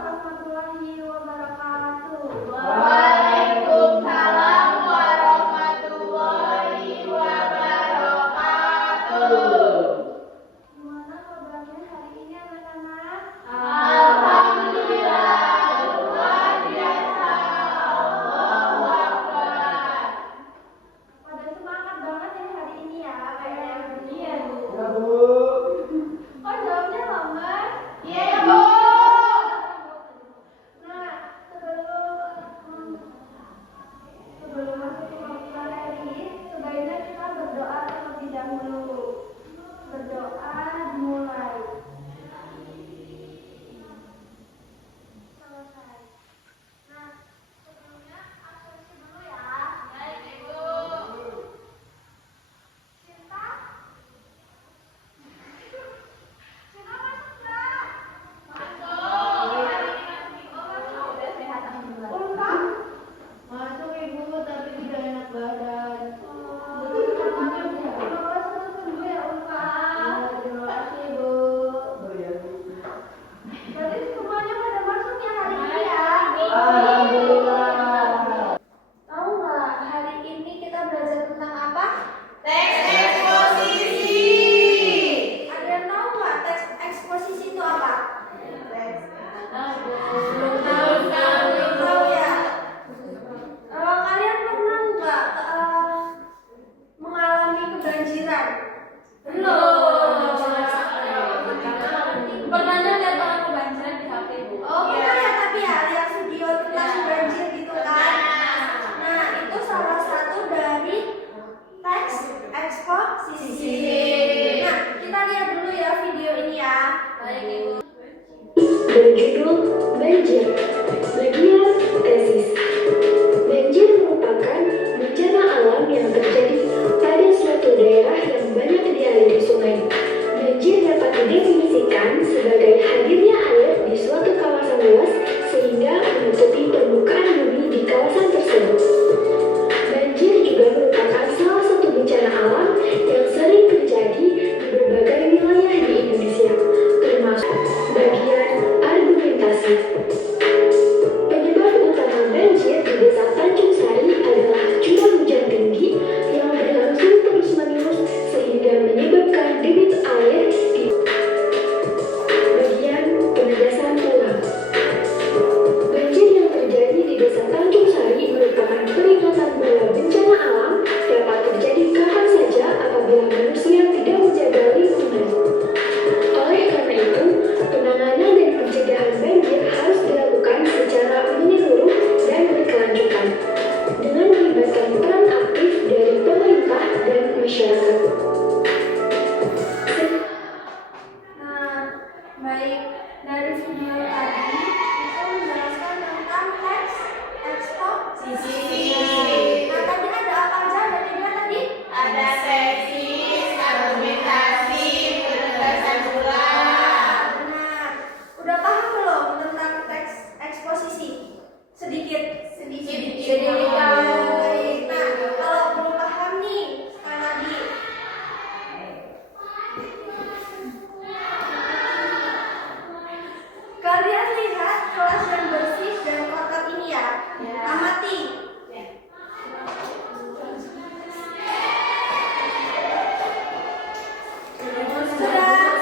warahmatullahi wabarakatuh. Waalaikumsalam warahmatullahi wabarakatuh. Gimana kabarnya hari ini anak-anak? Alhamdulillah, luar biasa. Allahu Akbar. Pada semangat banget ya hari ini ya, kayak yang Iya, Bu. kok jawabnya lambat? Iya, Bu. Nah, sebelum masuk ke materi, sebaiknya kita berdoa terlebih dahulu. Berdoa dimulai. Selesai. Nah, sebelumnya absensi dulu ya. Baik, Ibu. Cinta? Cinta masuk nggak? Ulfa? Masuk, Ibu, tapi tidak enak badan. Tunggu ya Ulfa. Terima kasih, Bu. Jadi semuanya pada masuk ya hari ini ya. Tahu nggak hari ini kita belajar tentang apa? Teks eksposisi. Ada yang tahu nggak teks eksposisi itu apa? Belum tahu. Belum tahu ya. Kalian pernah nggak mengalami kebanjiran? Belum. Pernahnya lihat orang kebanjiran di HP, Bu. Oh, pernah ya, tapi ya lihat video tentang banjir gitu kan. Nah, itu salah satu dari teks eksposisi. Nah, kita lihat dulu ya video ini ya. Baik, Ibu. Berjudul Banjir, bagian tesis. Banjir merupakan bencana alam yang terjadi pada suatu daerah yang banyak dialiri sungai. Banjir dapat didefinisikan sebagai hadirnya air di suatu kawasan luas sehingga menutupi permukaan bumi di kawasan tersebut. Banjir juga merupakan salah satu bencana alam yang sering terjadi di berbagai wilayah di Indonesia, termasuk bagian argumentasi. Penyebab utama banjir di Desa Tanjung Sari adalah curah hujan tinggi yang berlangsung terus-menerus sehingga menyebabkan debit air di bagian penegasan ulang. Banjir yang terjadi di Desa Tanjung Sari merupakan peringatan bahwa bencana alam dapat terjadi kapan saja apabila manusia tidak menjaga lingkungan. Oleh karena itu, penanganan dan pencegahan banjir harus dilakukan secara menyeluruh dan berkelanjutan dengan melibatkan peran aktif dari pemerintah dan masyarakat. Nah, baik, dari video tadi itu menjelaskan tentang teks eksposisi. Nah, tadi ada apa aja? Ada tiga tadi? Ada tesis, argumentasi, penegasan ulang. Benar. Udah paham belum tentang teks eksposisi? Sedikit. Sedikit. Baik. Nah, kalau belum paham nih, sekali lagi. Kalian lihat kelas yang bersih dan kotor ini ya. Amati. Sudah.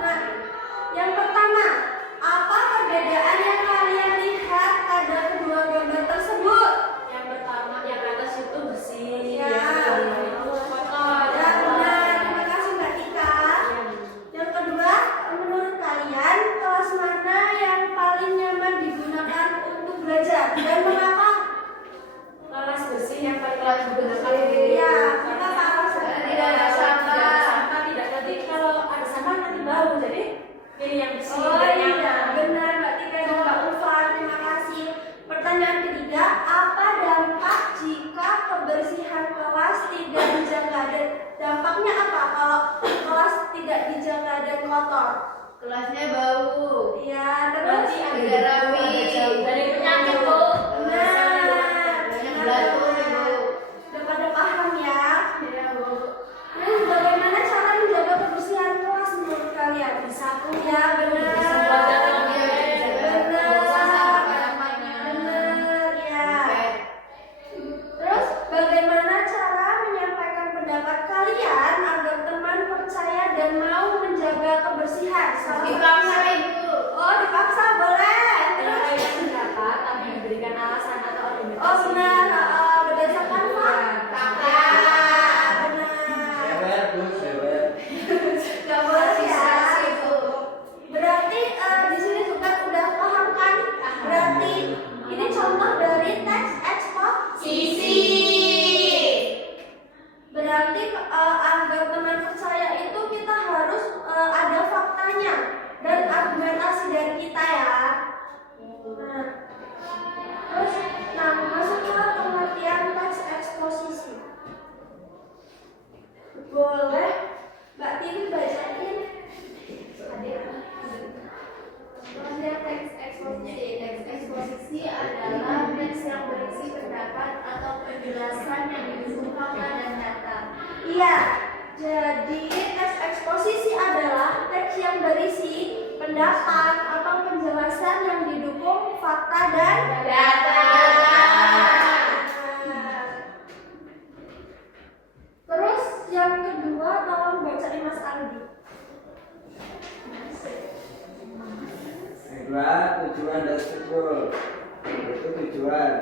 Nah, yang pertama, apa perbedaan yang kalian lihat pada kedua gambar tersebut? Yang pertama, yang atas itu bersih, Ya. yang bawah itu kotor. Ya, benar. Terima kasih Mbak Tika. Yang kedua, menurut kalian kelas mana yang paling nyaman digunakan untuk belajar dan mengapa? Kelas bersih yang paling digunakan. Ya, kenapa alasannya? Tidak ada sampah, tidak nanti kalau ada sampah nanti bau. Jadi pilih yang bersih Oh dan iya, nyaman. benar Mbak Tika dan Mbak Ulfa. Terima kasih. Pertanyaan ketiga, apa dampak jika kebersihan kelas tidak dijaga dan dampaknya apa kalau kelas tidak dijaga dan kotor? Kelasnya bau. Ya, terus Nanti ada rawi. Dari penyakit, Bu. benar. Batu, Bu. Udah pada paham ya? Iya, Bu. Terus bagaimana cara menjaga kebersihan kelas menurut kalian? Disapu. Ya, benar. Disemprotkan lagi. Benar. penjelasan yang didukung fakta dan data. Iya, jadi teks eksposisi adalah teks yang berisi pendapat atau penjelasan yang didukung fakta dan data. Terus yang kedua, tolong bacain Mas Aldi. Kedua, tujuan dan struktur. Itu tujuan.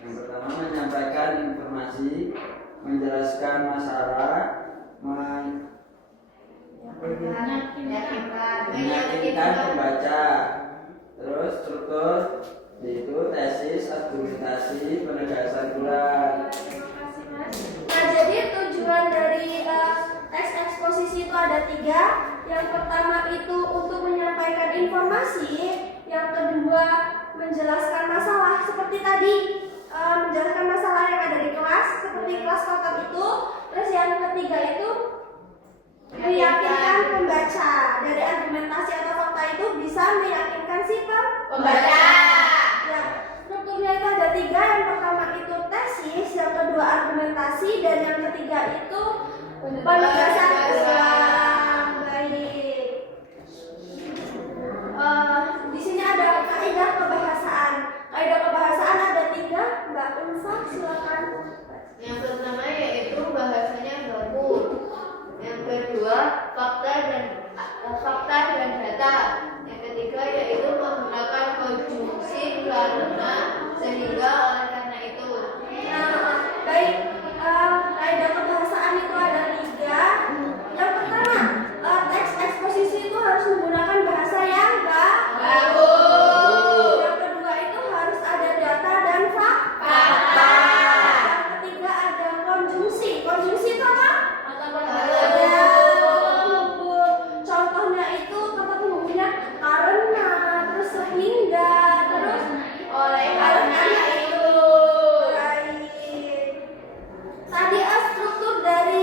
Yang pertama menyampaikan informasi, menjelaskan masalah, meyakinkan pembaca. Terus struktur yaitu tesis, argumentasi, penegasan ulang. Terima kasih Mas. Nah jadi tujuan dari teks eksposisi itu ada 3. Yang pertama itu untuk menyampaikan informasi. Yang kedua menjelaskan masalah seperti tadi, menjelaskan masalah yang ada di kelas seperti kelas kotak itu. Terus yang ketiga itu meyakinkan pembaca. Dari argumentasi atau fakta itu bisa meyakinkan si pembaca. Ya, strukturnya itu ada 3. Yang pertama itu tesis, yang kedua argumentasi, dan yang ketiga itu penegasan ulang. Baik. Di sini ada kaidah kebahasaan. Kaidah kebahasaan ada 3. Mbak Unfa, silakan. Yang pertama yaitu bahasanya baku. Yang kedua fakta dan data. Yang ketiga yaitu menggunakan konjungsi karena, sehingga, oleh karena itu. Baik, kaidah kebahasaan itu ada 3. Yang pertama, teks eksposisi itu harus menggunakan bahasa yang baku. Yang kedua itu harus ada data dan fakta. Yang ketiga ada konjungsi. Konjungsi itu apa? Ya, contohnya itu kata penghubungnya karena, terus sehingga, terus oleh karena itu. Baik. Tadi struktur dari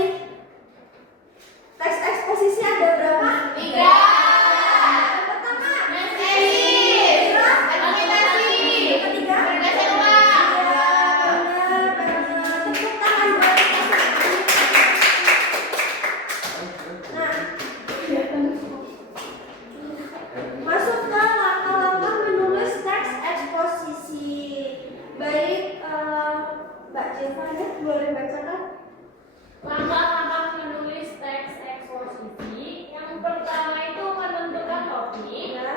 teks eksposisi ada berapa? 3. Yang pertama, tesis. Argumentasi. Yang ketiga, penegasan ulang. Iya, benar. Tepuk tangan buat kita. Nah, masuk ke langkah-langkah menulis teks eksposisi. Baik, Mbak Jevanya boleh bacakan? Langkah-langkah menulis teks eksposisi. Yang pertama itu menentukan topik, Ya,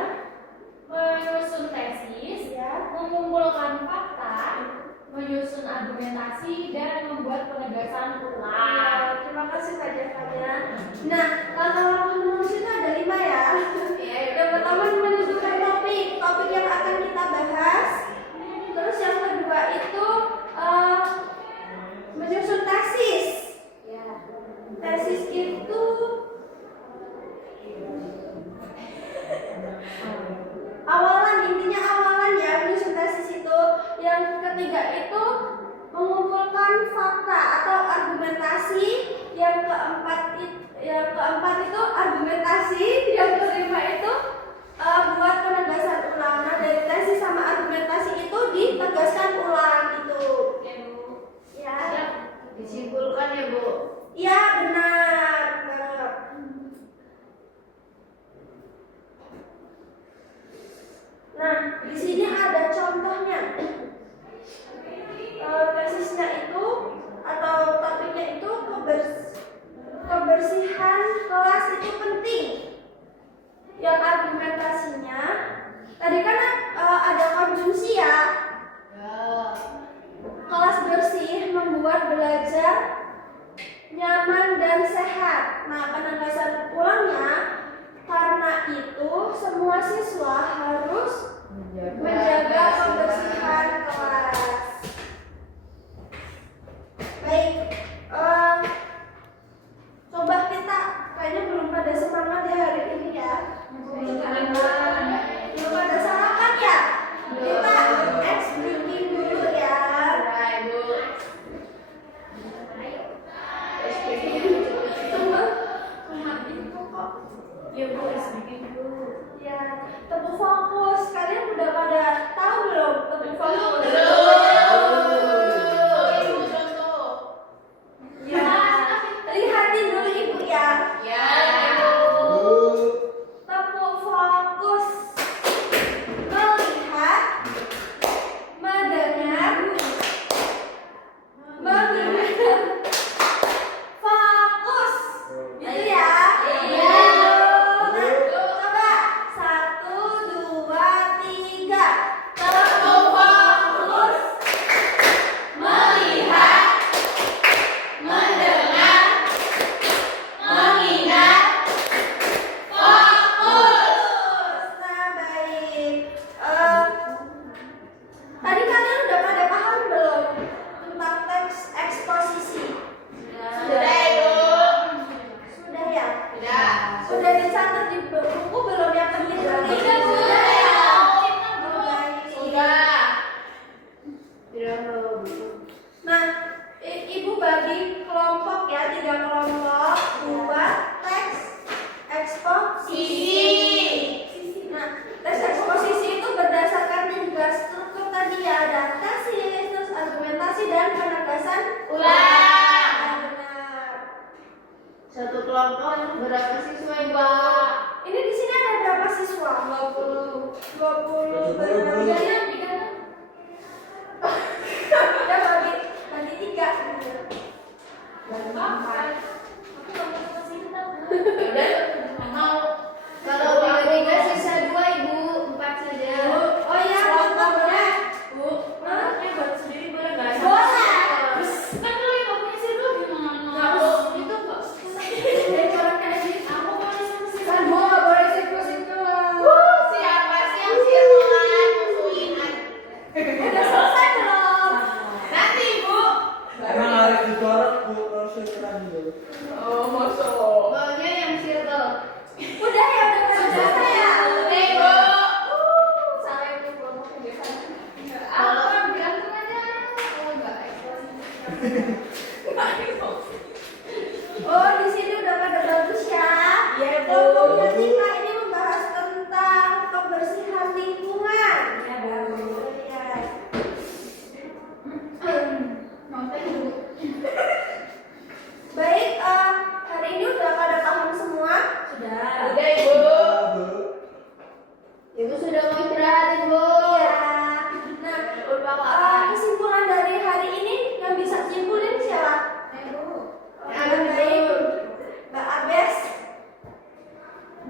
menyusun tesis, ya. mengumpulkan fakta, menyusun argumentasi, dan membuat penegasan ulang. Terima kasih Kak Jevanya. Nah, langkah-langkah menulis itu ada 5 ya. Yang pertama menentukan topik yang akan kita bahas. Terus yang kedua itu menyusun tesis. Tesis itu awalan, intinya awalan ya menyusun tesis itu. Yang ketiga itu mengumpulkan fakta atau argumentasi. Yang keempat itu argumentasi. Yang kelima itu buat penegasan ulang. Nah, dari tesis sama argumentasi itu ditegaskan ulang itu. Ya. Disimpulkan ya Bu. Iya benar. Nah, di sini ada contohnya. Tesisnya itu atau topiknya itu kebersihan kelas itu penting. Yang argumentasinya tadi kan ada konjungsi ya. Kelas bersih membuat belajar nyaman dan sehat. Nah, penegasan ulangnya karena itu semua siswa harus menjaga kebersihan kelas. Baik, coba kita kayaknya belum pada semangat ya hari ini ya. Bulu. Udah bagi tiga. Mau kalau bagi 3 sisa 2 ibu 4 saja. Oh iya, contohnya. Bu, anaknya buat sendiri boleh nggak? Boleh. Kan kalau yang punya sirkel gimana? Nggak, Bu. Itu nggak. Dari orang kayak gitu. Aku boleh sama sirkel. Kan gua nggak boleh siklus-siklusan. Siapa sih yang sirkulan musuhin? Udah selesai belum? Nanti ibu. Emang harus dicoret bu, harus ditekan dulu. Oh, masuk. Maunya yang circle. Udah ya, udah selesai ya. Oke ibu. Sampai itu kelompok biasa. Kalau berantem aja. Oh enggak. Oh, di sini udah pada bagus ya. Iya, Bu. Kelompoknya kita ini membahas tentang kebersihan lingkungan. Ya, Bu. Iya. Mau teh ibu. Baik, hari ini udah pada paham semua. Sudah. Udah ibu. Bu. Ibu sudah mau istirahat ibu. Iya. Nah, kesimpulan dari hari ini yang bisa simpulin siapa? Ibu. Baik, Mbak Abes.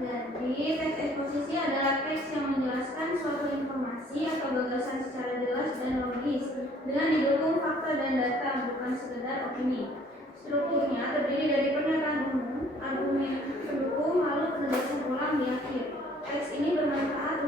Jadi, teks eksposisi adalah teks yang menjelaskan suatu informasi atau gagasan secara jelas dan logis dengan didukung fakta dan data, bukan sekedar opini. Strukturnya terdiri dari pernyataan umum, argumen pendukung, lalu penegasan ulang di akhir. Teks ini bermanfaat